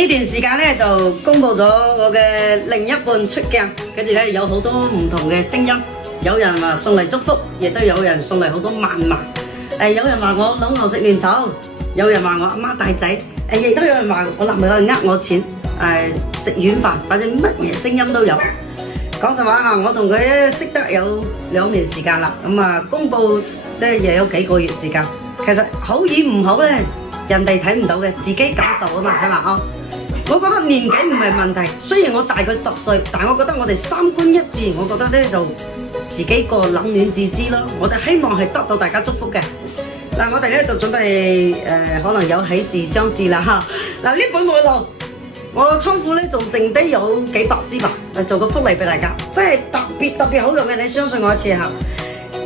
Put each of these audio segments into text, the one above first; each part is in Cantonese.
呢段時間咧就公布咗我嘅另一半出鏡，跟住咧有好多唔同嘅聲音，有人話送嚟祝福，亦都有人送嚟好多謾罵。有人話我老牛食嫩草，有人話我阿媽大仔，亦都有人話我男朋友呃我錢，食軟飯，反正乜嘢聲音都有。講實話我同佢識得有2年時間啦，公布咧又有幾個月時間。其實好與唔好咧，人哋睇唔到嘅，自己感受啊嘛，係嘛？我覺得年紀唔係問題，雖然我大佢10歲，但我覺得我哋三觀一致，我覺得咧就自己個冷暖自知咯。我哋希望係得到大家祝福嘅。嗱，我哋咧就準備可能有喜事將至啦嚇。嗱，呢本回路我倉庫咧仲剩低有幾百支吧，做個福利俾大家，真係特別好用嘅，你相信我一次嚇。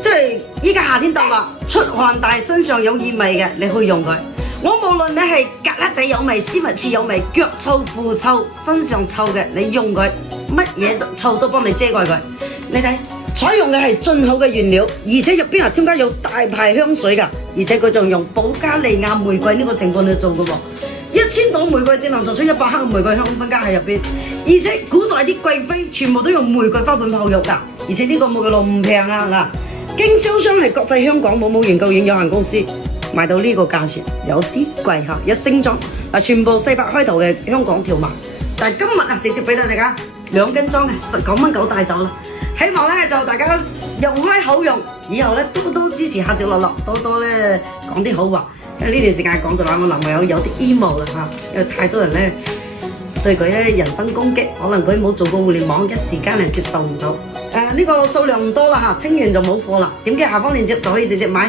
即係依家夏天到啦，出汗但係身上有異味嘅，你可以用佢。我無論你係胳肋底有味、絲襪處有味、腳臭、褲臭、身上臭嘅，你用佢，乜嘢臭都幫你遮蓋佢。你睇，採用嘅係進口嘅原料，而且入邊係添加有大牌香水㗎，而且佢仲用保加利亞玫瑰呢個成分去做嘅喎。1000朵玫瑰只能做出100克嘅玫瑰香粉加喺入邊，而且古代啲貴妃全部都用玫瑰花瓣泡浴㗎，而且呢個玫瑰露唔平啊嗱，經銷商係國際香港某某研究院有限公司。賣到呢個價錢有啲貴嚇，一升裝全部400開頭嘅香港條碼，但係今日直接俾到大家2斤裝嘅19蚊9帶走啦。希望咧就大家用開好用，以後咧多多支持下小樂樂，多多咧講啲好話。因為呢段時間講實話，我男朋友有啲 emo 啦嚇，因為太多人咧對佢咧人身攻擊，可能佢冇做過互聯網，一時間係接受唔到。呢個數量唔多啦嚇，清完就冇貨啦。點擊下方鏈接就可以直接買。